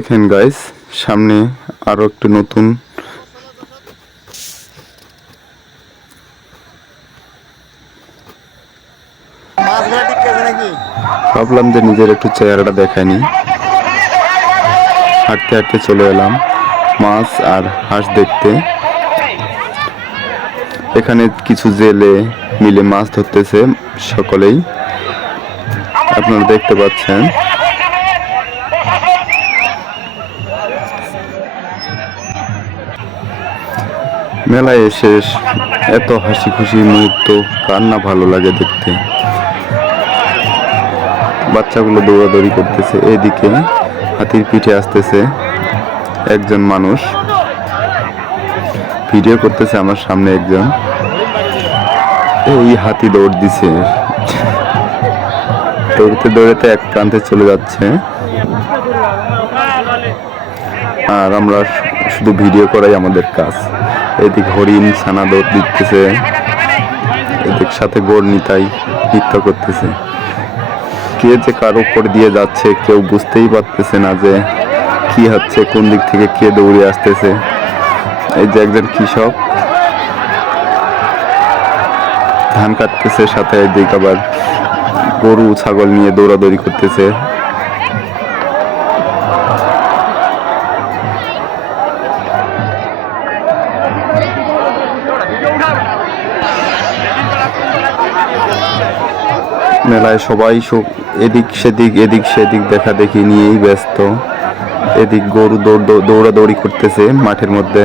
দেখেন গাইস, সামনে আরো একটা নতুন ভাবলাম যে নিজের একটু চেহারাটা দেখায়নি। হাঁটতে হাঁটতে চলে এলাম মাছ আর হাঁস দেখতে। এখানে কিছু জেলে মিলে মাছ ধরতেছে সকলেই, আপনারা দেখতে পাচ্ছেন। মেলায় এসে এত হাসি খুশি মুহূর্ত কার না ভালো লাগে দেখতে। বাচ্চাগুলো দৌড়াদৌড়ি করতেছে, এদিকে হাতির পিঠে আসতেছে একজন মানুষ, ভিডিও করতেছে আমার সামনে একজন। এই হাতি দৌড় দিছে, দৌড়তে দৌড়তে এক প্রান্তে চলে যাচ্ছে, আর আমরা শুধু ভিডিও করাই আমাদের কাজ। এদিকে হরিণ ছানা দৌড় দিতেছে, এদিক সাথে গোড় নিতাই নৃত্য করতেছে। কে যে কার উপর দিয়ে যাচ্ছে কেউ বুঝতেই পারতেছে না যে কি হচ্ছে, কোন দিক থেকে কে দৌড়ে আসতেছে। এই যে একজন কৃষক ধান কাটতেছে, সাথে এদিকে আবার গরু ছাগল নিয়ে দৌড়াদৌড়ি করতেছে। মেলায় সবাই এদিক সেদিক দেখা দেখি নিয়েই ব্যস্ত। এদিক গরু দৌড়াদৌড়ি করতেছে মাঠের মধ্যে।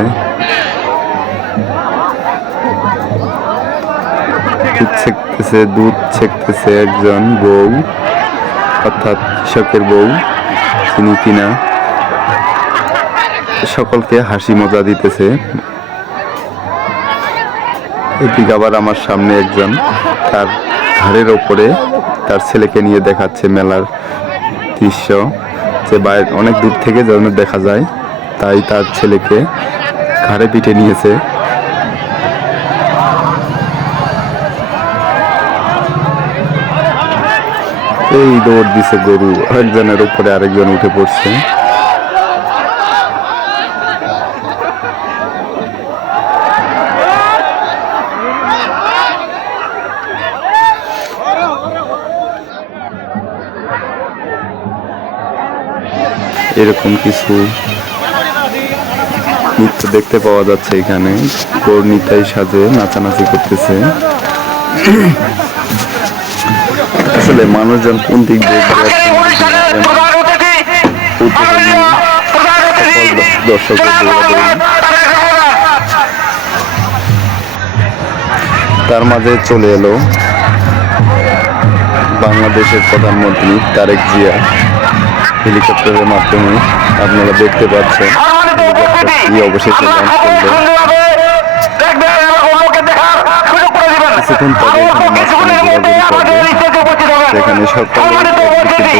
দুধ ছেঁকতেছে একজন বউ, অর্থাৎ কৃষকের বউ, তিনি কিনা সকলকে হাসি মজা দিতেছে। এদিকে আবার আমার সামনে একজন তার ঘাড়ের ওপরে তার ছেলেকে নিয়ে দেখাচ্ছে মেলার দৃশ্য, যে বাইরে অনেক দূর থেকে যেন দেখা যায়, তাই তার ছেলেকে ঘাড়ে পিঠে নিয়েছে। এই দৌড় দিছে গরু, একজনের উপরে আরেকজন উঠে পড়ছে। এরকম কিছু নৃত্য দেখতে পাওয়া যাচ্ছে এখানে। গৌর নিতাই সাজে নাচানাচি করতেছে। আসলে মানুষজন কোন দিক দেখবে দর্শক, তার মাঝে চলে এলো বাংলাদেশের প্রধানমন্ত্রী তারেক জিয়া হেলিকপ্টারের মাধ্যমে। আপনারা দেখতে পাচ্ছেন কি অবশেষে লঞ্চ করলো। কিছুক্ষণ পরে এখানে মাঝখানে ঘোরাঘুরি করবে, সেখানে সকলে দিতেছে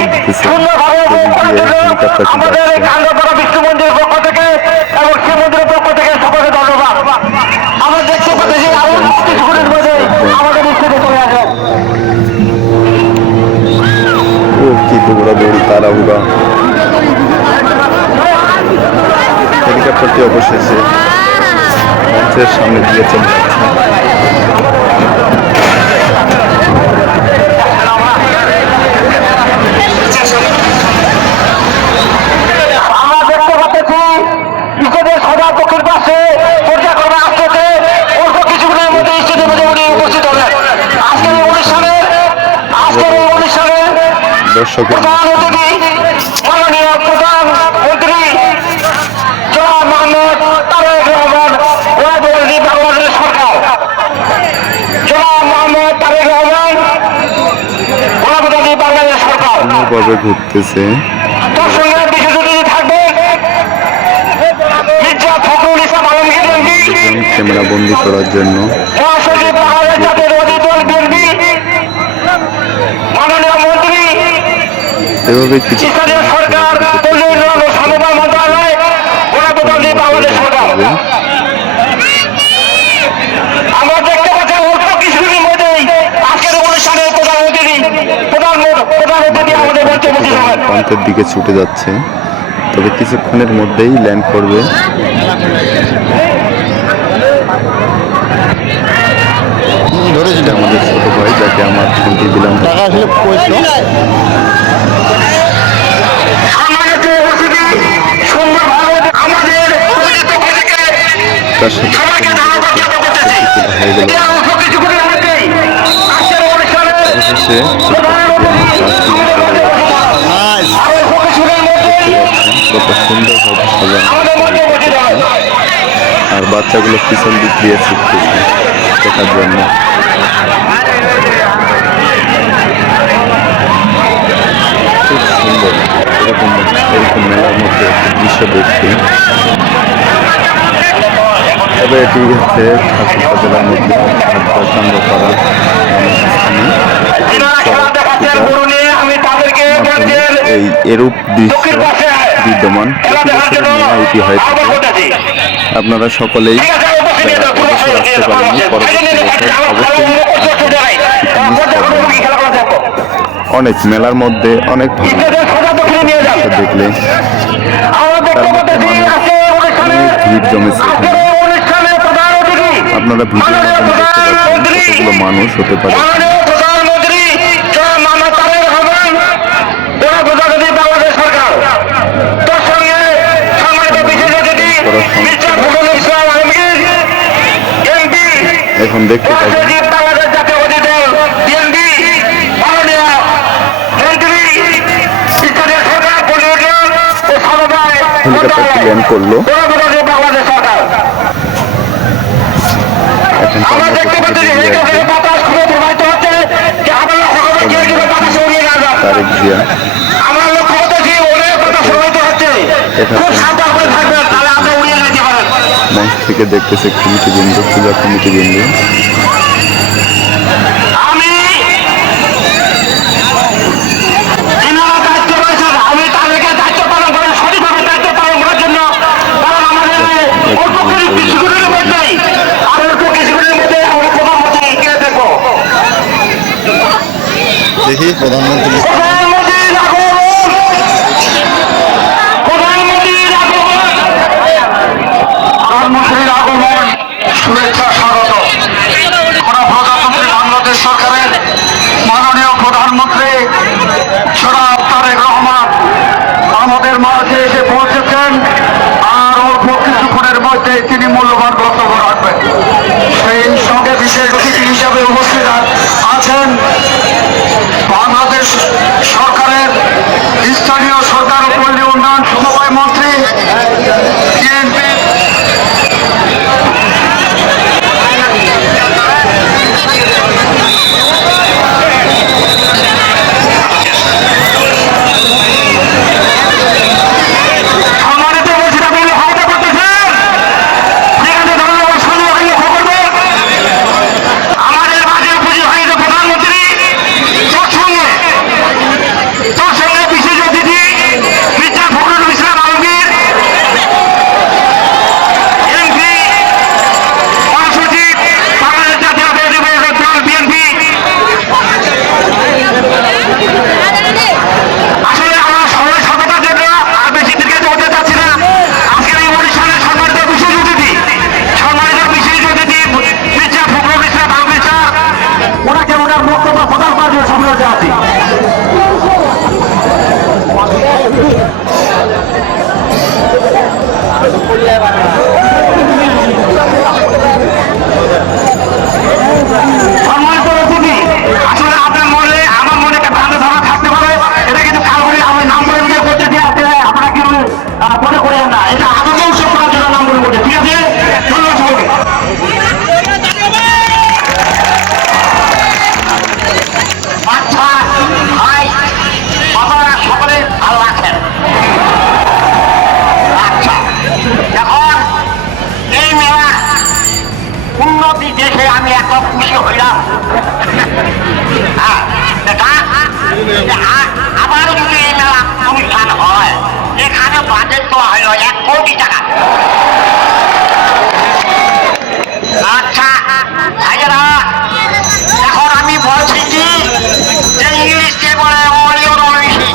হেলিকপ্টারটি যাচ্ছে। ও কি দৌড়াদৌড়ি, তাড়াহুড়া। হেলিকপ্টারটি অবশেষে মঞ্চের সামনে দিয়ে চলে যাচ্ছে। দর্শকের মাননীয় প্রধানমন্ত্রী জনাব মোহাম্মদ তারেক রহমান ওয়াদুল্লাহ বাংলাদেশ সরকার, জনাব মোহাম্মদ তারেক রহমান ওয়াদুল্লাহ বাংলাদেশ সরকার ভাবে ঘুরতেছে। তার সঙ্গে বিশেষ অতিথি থাকবেন মির্জা ফখরুল ইসলাম আলমগীর এমপি, ক্যামেরা বন্দী করার জন্য মহাসচিব বাংলাদেশ জাতীয়তাবাদী দল বিএনপি, মাননীয় মন্ত্রী এভাবে কিছু সরকার, সমবায় মন্ত্রণালয়, বাংলাদেশ সরকার। আমরা দেখতে পাচ্ছি অল্প কিছুদিনের মধ্যেই আজকের অনুষ্ঠানের প্রধানমন্ত্রী আমাদের মঞ্চে উপস্থিত হবেন। প্রান্তের দিকে ছুটে যাচ্ছে তবে কিছুক্ষণের মধ্যেই ল্যান্ড করবে। ধরেছিল আমাদের ছোট ভাই, যাকে আমার ফোনটি দিলাম। তার সাথে হয়ে গেল অবশেষে কত সুন্দরভাবে সাজানো, আর বাচ্চাগুলো পিছন দিক দিয়ে ছুটতেছে দেখার জন্য। খুব সুন্দর এরকম মেলার মধ্যে একটি দৃশ্য দেখতে। তবে এটি হচ্ছে ঠাকুরগাঁ জেলার মধ্যে চন্দ্রপাড়া এই এরূপ দৃশ্য বিদ্যমান এটি হয়ে থাকে। আপনারা সকলেই অবশ্যই আসতে পারেননি, পরবর্তী বছর অবশ্যই অনেক মেলার মধ্যে অনেক ভালো দেখলে তার মধ্যে মানুষ ভিড় জমেছে। আপনারা ভিডিওর মাধ্যমে দেখতে পাচ্ছেন কতগুলো মানুষ হতে পারে। এখন দেখতে পাচ্ছেন হেলিকপ্টারটি ল্যান্ড করলো। এখন তারেক জিয়া মঞ্চ থেকে দেখতেছে কমিটি বৃন্দ, পূজা কমিটি বৃন্দ। দেখি প্রধানমন্ত্রীর আগমন, শুভেচ্ছা, স্বাগত। প্রধানমন্ত্রী বাংলাদেশ সরকারের মাননীয় প্রধানমন্ত্রী জনাব তারেক রহমান আমাদের মাঝে এসে পৌঁছেছেন, আর অল্প কিছুক্ষণের মধ্যে তিনি মূল্যবান বক্তব্য রাখবেন। সেই সঙ্গে বিশেষ অতিথি হিসাবে উপস্থিত আছেন বাংলাদেশ সরকারের স্থানীয় সরকার ও পল্লী উন্নয়ন সমবায় মন্ত্রী, বিএনপি আবার যদি এই মেলা অনুষ্ঠান হয়, এখানে বাজেট তো হলো 1 কোটি টাকা। আচ্ছা ভাইয়েরা, এখন আমি বলছি কি যে ইংলিশকে বলে অলিও রয়েছি।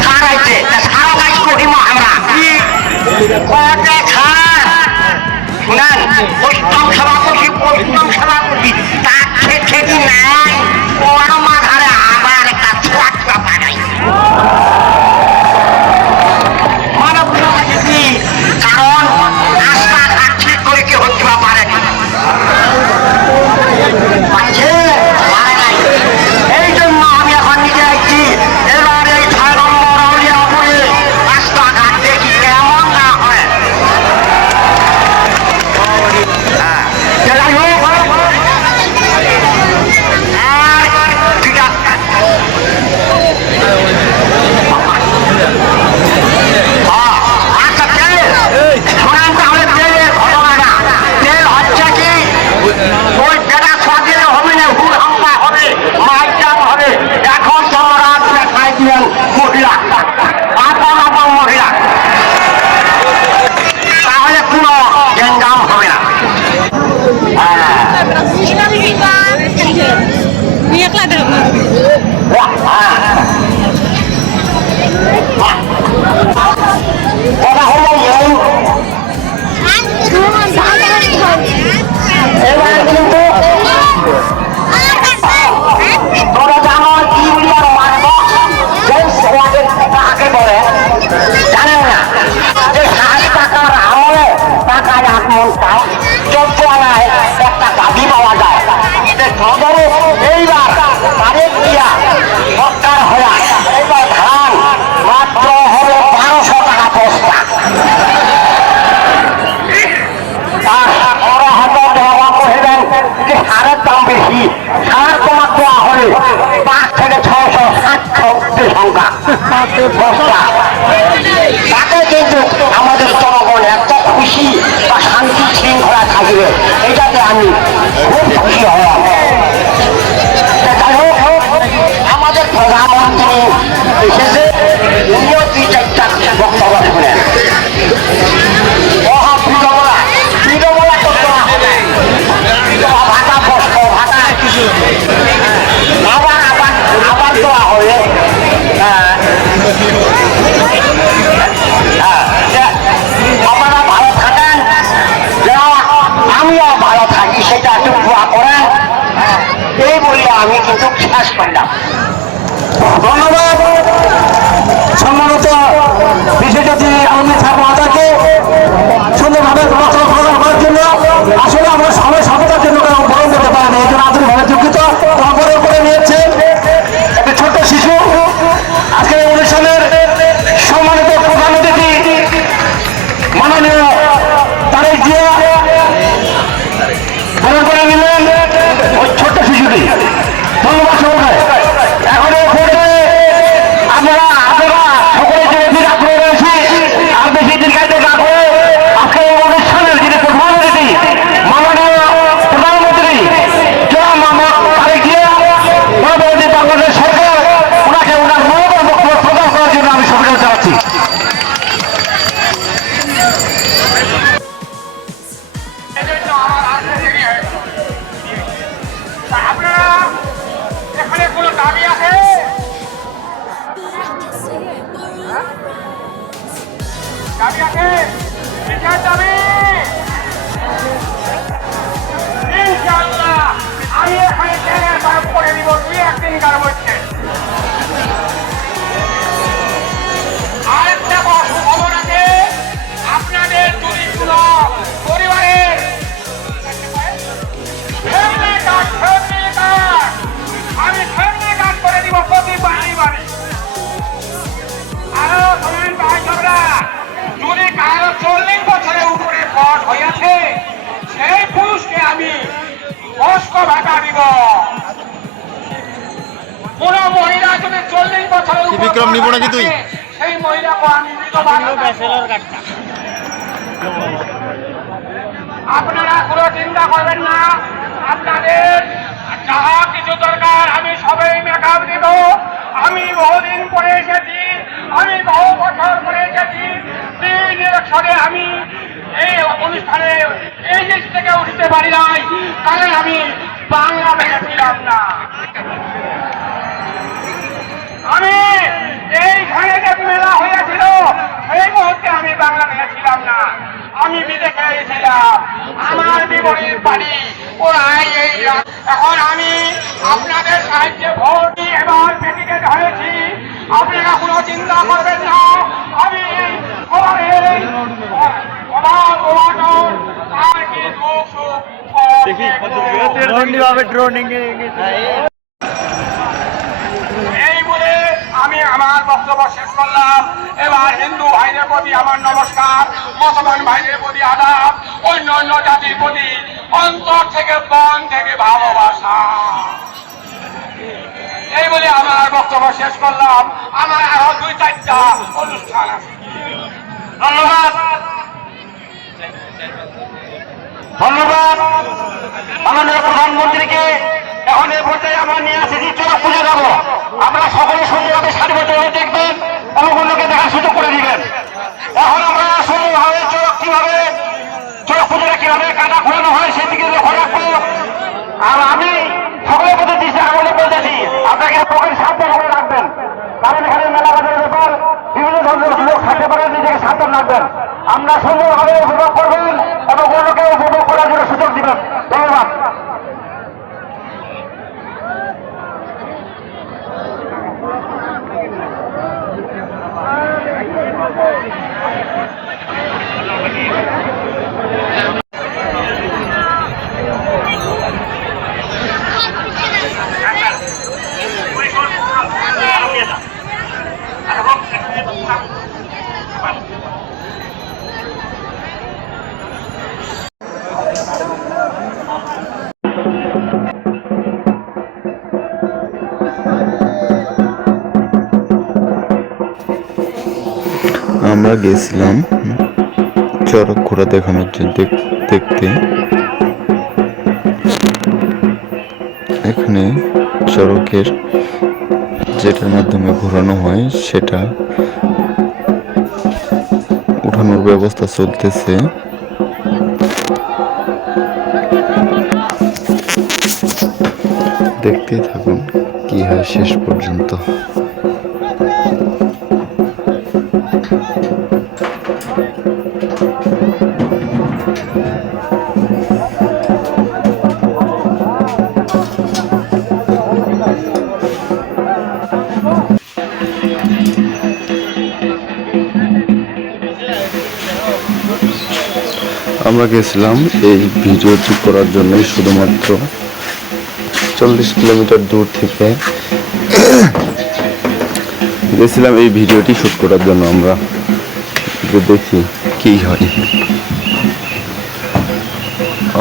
ছাড়াইছে ছাড়া গাছ করিম আমরা কয়টা ছাড় শুনেন পশ্চিম সভাপতি তার খেতে নাই ওর মাথারে আবার একটা ছোট্ট বানাই কারণ রাস্তাঘাট ঠিক করে কেউ হতে পারেনি এই জন্য আমি এখন নিজে আসছি এবার এই 6 নম্বর আউলিয়াপুরে রাস্তাঘাট দেখি কেমন না হয় যাই হোক ঠিক আছে আচ্ছা শোনান তাহলে তেলের ঘটনাটা তেল হচ্ছে কি ওই বেটা সাজিয়ে হবে না হুল হাম্পা হবে মাইজাম হবে এখন তোমরা দেখাই দিলেন মহিলা আপন মহিলা তাহলে কোনো গেঞ্জাম হবে না কথা হলো এবার কিন্তু তোরা জানো ইউরিয়ার মানবক্স কাকে বলে জানেন না যে 60 টাকার আমলে টাকার আগমনটায় 14 আনায় একটা গাভি পাওয়া যায় খবরে এইবার তারিখ দিয়া সরকার হয়ে এবার ধান মাত্র হলো 1200 টাকা বস্তা ওরা হয়তো দেওয়া কহিলেন যে সারের দাম বেশি সার তোমার দেওয়া হলে 5 থেকে 660 সংখ্যা বস্তা তাতে কিন্তু আমাদের জনগণ এত খুশি বা শান্তি শৃঙ্খলা থাকবে এটাতে আমি খুব খুশি হলাম যাই হোক আমাদের প্রধানমন্ত্রী এসেছে উনিও 2-4টা বক্তব্য শুনেন বিধবলা তো দেওয়া হবে ভাতা বস্ত্র ভাতা আবার দেওয়া হবে আপনারা ভালো থাকেন আমিও ভালো থাকি সেটা একটু দোয়া করেন এই বললে আমি কিন্তু শেষ করলাম ধন্যবাদ সম্মানিত বিশেষ আমি থাকবো আদাকে সুন্দরভাবে বক্তব্য প্রদান করার জন্য আসলে আমরা সবাই সততার জন্য বরণ করতে পারি না এই জন্য আন্তরিকভাবে দুঃখিত বরণ করে নিয়েছে একটা ছোট্ট শিশু আজকের এই অনুষ্ঠানের সম্মানিত প্রধান অতিথি মাননীয় তারেক জিয়া বরণ করে নিলেন ওই ছোট্ট শিশুটি ধন্যবাদ সবাই এখন এই পর্যায়ে আপনারা সকলে যে বেশি আগ্রহ রয়েছি আর বেশি দীর্ঘায়িত না করে আজকে এই অনুষ্ঠানের যিনি প্রধান অতিথি মাননীয় প্রধানমন্ত্রী জনাব মোহাম্মদ তারেক জিয়া পরবর্তী বাংলাদেশ সরকার ওনাকে ওনার মূল্যবান বক্তব্য প্রদান করার জন্য আমি সুবিধা চাচ্ছি আপনারা এখানে কোনো দাবি আছে দাবি আছে কিসের দাবি ইনশাআল্লাহ আমি এখানে তেলের দাম করে দিব 2-1 দিন মধ্যে আরেকটা খবর আছে আপনাদের দরিদ্র পরিবারের আমি ফ্যামিলি কার্ড করে দিব প্রতি বাড়ি আরো শোনেন ভাই সবরা যদি কারো 40 বছরের উপরে বয়স হইয়াছে সেই পুরুষকে আমি বয়স্ক ভাতা দিব কোন মহিলা যদি 40 বছরের উপরে বিক্রম নিব নাকি তুই সেই মহিলাকে আমি আপনারা কোনো চিন্তা করবেন না আপনাদের যাহা কিছু দরকার আমি সবাই মেকআপ দিব আমি বহুদিন পরে এসেছি আমি বহু বছর পরে এসেছি ইলেকশনে আমি এই অনুষ্ঠানে এই দেশ থেকে উঠতে পারি নাই কারণ আমি বাংলা মেয়ে ছিলাম না আমি এইখানে যে মেলা হয়েছিল সেই মুহূর্তে আমি বাংলাদেশে ছিলাম না, আমি বিদেশে ছিলাম। আমার বিপরীত বাড়ি ওরাই এই এখন আমি আপনাদের সাহায্যে ভোট এবার প্রেসিডেন্ট হয়েছি। আপনারা কোনো চিন্তা করবেন না, আমি এই বলে আমি আমার বক্তব্য শেষ করলাম। এবার হিন্দু ভাইদের প্রতি আমার নমস্কার, মুসলমান ভাইদের প্রতি আদাব, অন্য অন্য জাতির প্রতি অন্তর থেকে মন থেকে ভালোবাসা। এই বলে আমার বক্তব্য শেষ করলাম। আমার আরো 2-4টা অনুষ্ঠান আছে। ধন্যবাদ ধন্যবাদ মাননীয় প্রধানমন্ত্রীকে। এখন এই পর্যায়ে আমরা নিয়ে আসছি চড়ক পুজো যাব। আমরা সকলে সুন্দরভাবে সারিবদ্ধ দেখবেন এবং অন্যকে দেখার সুযোগ করে দিবেন। এখন আমরা সুন্দরভাবে চড়ক পুজোটা কিভাবে কাটা ঘোরানো হয় সেদিকে লক্ষ্য রাখবো। আর আমি সকলের প্রতি দৃষ্টি আকর্ষণ বলতেছি, আপনাকে পকেট সাবধান করে রাখবেন, কারণ এখানে মেলা বাজারের ব্যাপার, বিভিন্ন ধরনের লোক থাকতে পারে, নিজেকে সাবধান রাখবেন। আমরা সুন্দরভাবে উপভোগ করবেন এবং অন্যকে উপভোগ করার জন্য সুযোগ দিবেন। ধন্যবাদ। আমরা গেছিলাম চড়ক ঘোড়া দেখানোর জন্য দেখতে। এখানে চড়কের যেটার মাধ্যমে ঘোরানো হয় সেটা উঠানোর ব্যবস্থা চলতেছে। দেখতেই থাকুন কি হয় শেষ পর্যন্ত। আমরা গেছিলাম এই ভিডিওটি করার জন্য, শুধুমাত্র 40 কিলোমিটার দূর থেকে গেছিলাম এই ভিডিওটি শুট করার জন্য। আমরা দেখি কি হয়।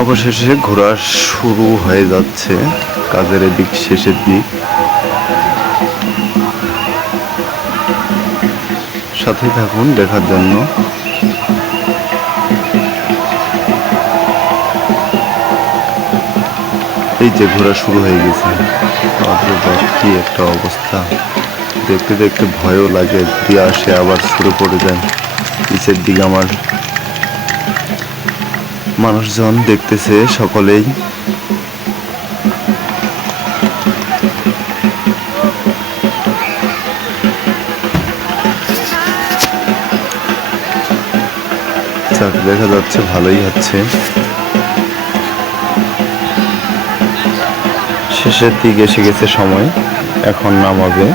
অবশেষে ঘোরা শুরু হয়ে যাচ্ছে, কাজের দিক শেষের দিক। সাথে থাকুন দেখার জন্য। এই যে ঘোরা শুরু হয়ে গেছে। কি একটা অবস্থা, দেখতে দেখতে ভয়ও লাগে, দিয়ে আসে আবার শুরু করে যায় নিচের দিকে। আমার মানুষজন দেখতেছে সকলেই। দেখা যাচ্ছে ভালোই হচ্ছে। শেষের দিকে এসে গেছে সময়, এখন নামাবে।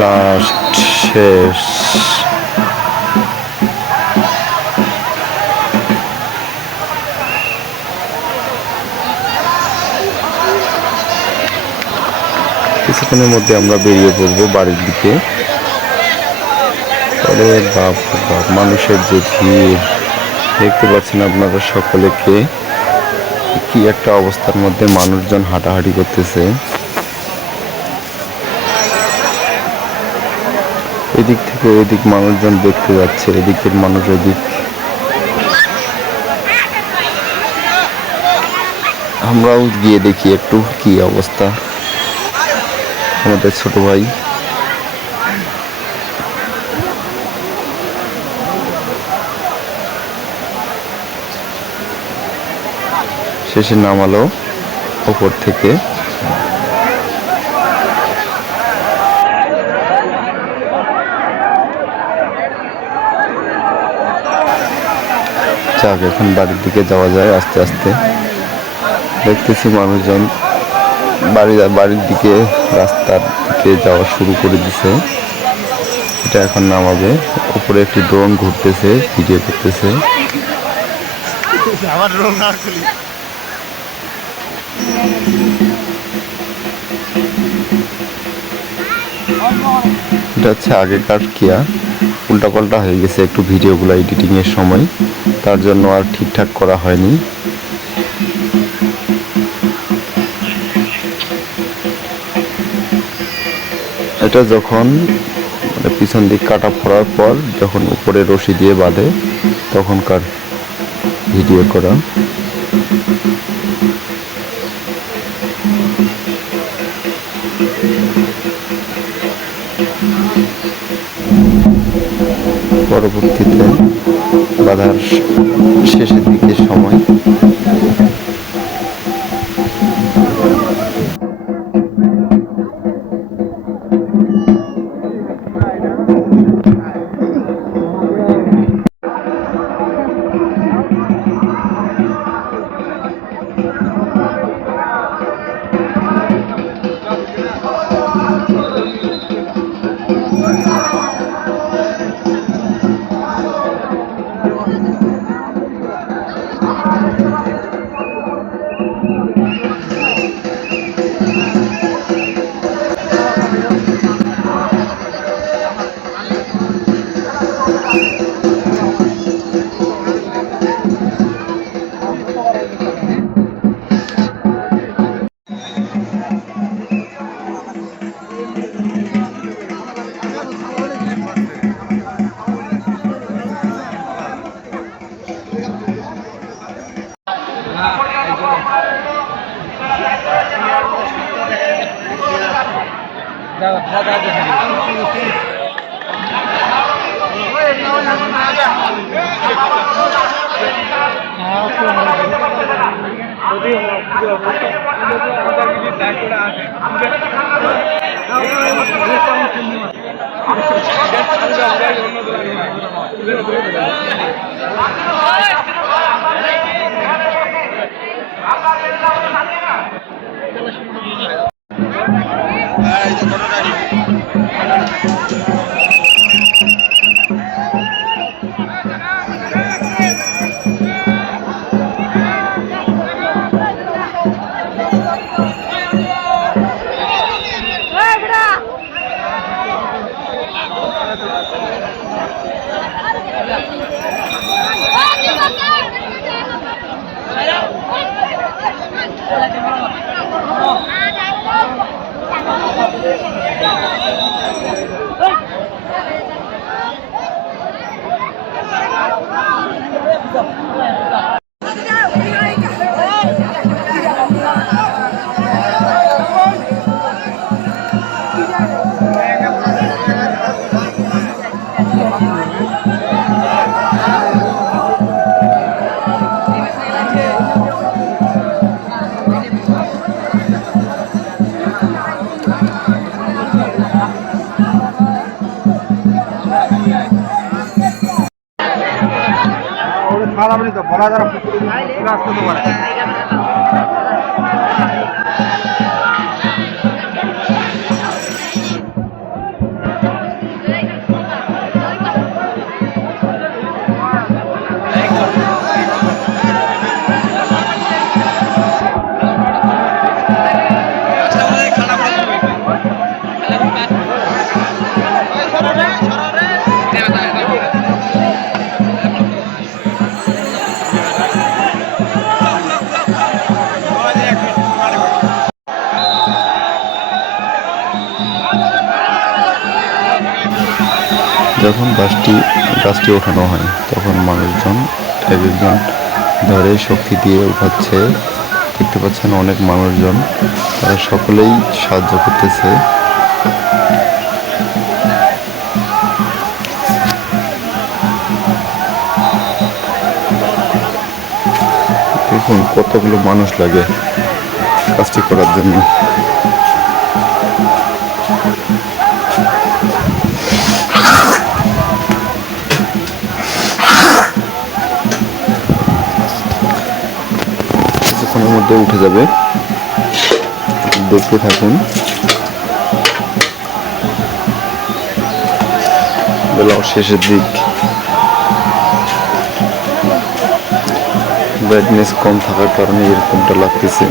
লাস্ট শেষ। কিছুক্ষণের মধ্যে আমরা বেরিয়ে পড়বো বাড়ির দিকে। আরে বাপ বাপ, মানুষের যে ভিড় দেখতে পাচ্ছেন আপনারা সকলে, কি একটা অবস্থার মধ্যে মানুষজন হাঁটাহাঁটি করতেছে। এদিক থেকে ওইদিক মানুষজন দেখতে যাচ্ছে, এদিকের মানুষ ওইদিক। আমরাও গিয়ে দেখি একটু কি অবস্থা। আমাদের ছোট ভাই শেষে নামালো ওপর থেকে। যাক, এখন বাড়ির দিকে যাওয়া যায় আস্তে আস্তে। দেখতেছি মানুষজন বাড়ির দিকে, রাস্তার দিকে যাওয়া শুরু করে দিছে। এটা এখন নামাবে। উপরে একটি ড্রোন ঘুরতেছে, ভিডিও করতেছে। এটা হচ্ছে আগেকার কিয়া, উল্টাপাল্টা হয়ে গেছে একটু ভিডিওগুলো এডিটিং এর সময়, তার জন্য আর ঠিকঠাক করা হয়নি। এটা যখন পিছন দিক কাটা পড়ার পর যখন উপরে রশি দিয়ে বাঁধে তখনকার ভিডিও করা। পরবর্তীতে বাঁধার শেষের দিকের সময় যখন গাছটি ওঠানো হয় তখন মানুষজন এক একজন ধরে শক্তি দিয়ে উঠাচ্ছে। দেখতে পাচ্ছেন অনেক মানুষজন, তারা সকলেই সাহায্য করতেছে। দেখুন কতগুলো মানুষ লাগে কাজটি করার জন্য। মধ্যে উঠে যাবে, দেখতে থাকুন। বেলা শেষের দিক, ব্রাইটনেস কম থাকার কারণে এরকমটা লাগতেছে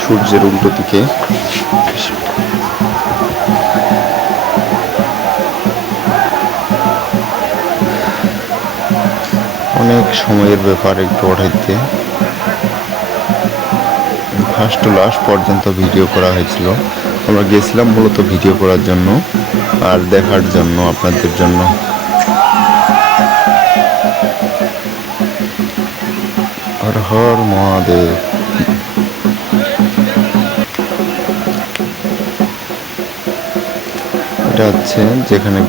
সূর্যের উল্টো দিকে। অনেক সময়ের ব্যাপার একটু ওঠাইতে। ফার্স্ট টু লাস্ট পর্যন্ত ভিডিও করা হয়েছিল। আমরা গেছিলাম মূলত ভিডিও করার জন্য আর দেখার জন্য, আপনাদের জন্য। হর হর মহাদেব। এটা হচ্ছে যেখানে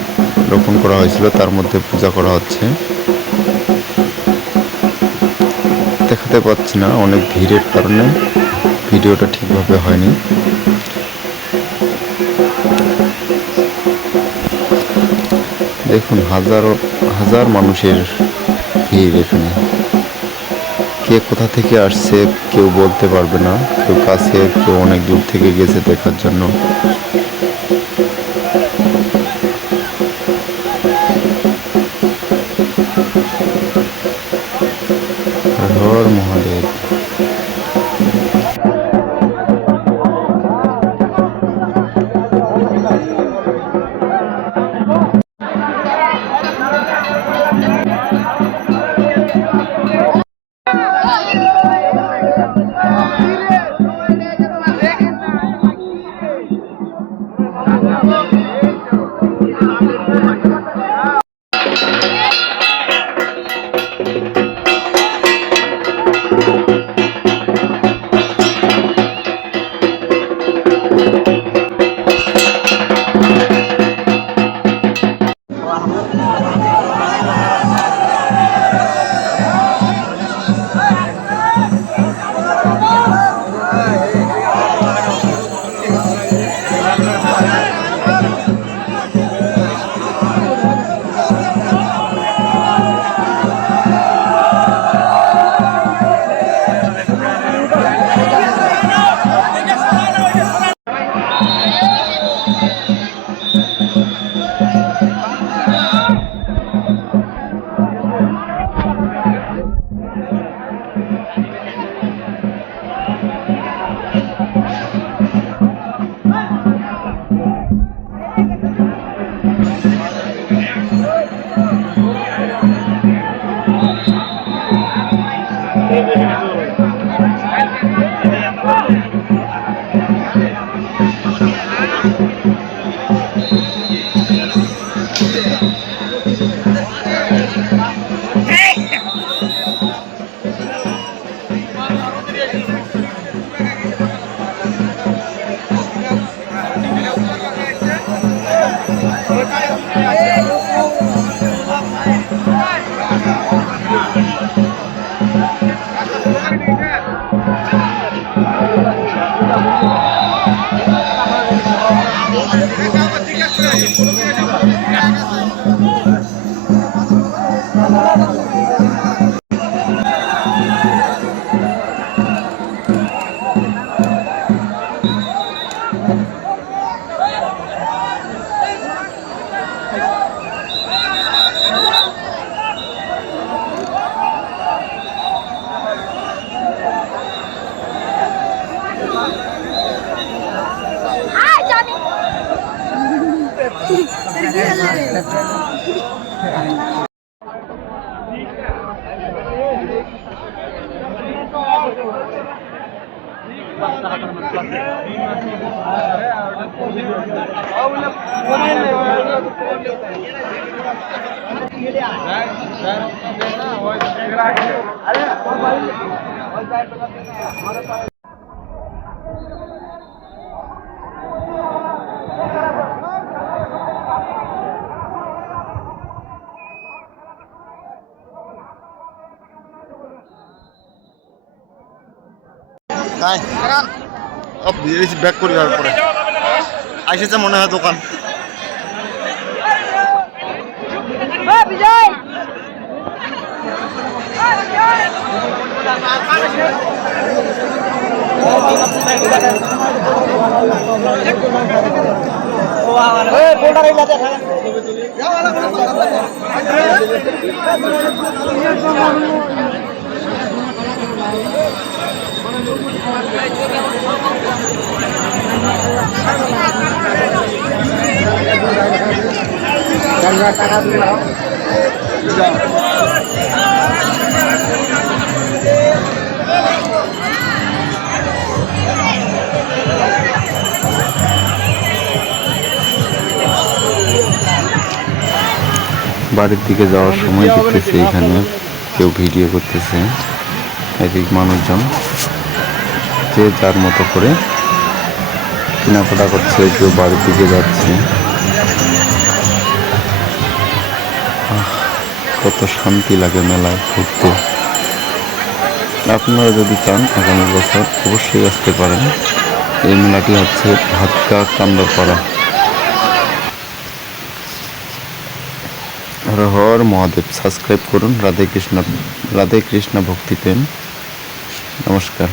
রোপণ করা হয়েছিল তার মধ্যে পূজা করা হচ্ছে। দেখাতে পাচ্ছি না, অনেক ভিড়ের কারণে ভিডিওটা ঠিকভাবে হয়নি। দেখুন হাজার মানুষের ভিড় এখানে। কে কোথা থেকে আসছে কেউ বলতে পারবে না, কেউ কাছে, কেউ অনেক দূর থেকে গেছে দেখার জন্য। হর হর মহাদেব। ব্যাক করি পরে আসেছে মনে হয় দোকান। বিজয় বাড়ির দিকে যাওয়ার সময় দেখতেছি এখানে কেউ ভিডিও করতেছে, এদিক মানুষজন যে যার মতো করে কেনাকাটা করছে, কেউ বাড়ির দিকে যাচ্ছে। কত শান্তি লাগে মেলায় ঘুরতে। আপনারা যদি চান আগামী বছর অবশ্যই আসতে পারেন। এই মেলাটি হচ্ছে ভাতকা কান্দরপাড়া। হর হর মহাদেব। সাবস্ক্রাইব করুন। রাধে কৃষ্ণ ভক্তি প্রেম। নমস্কার।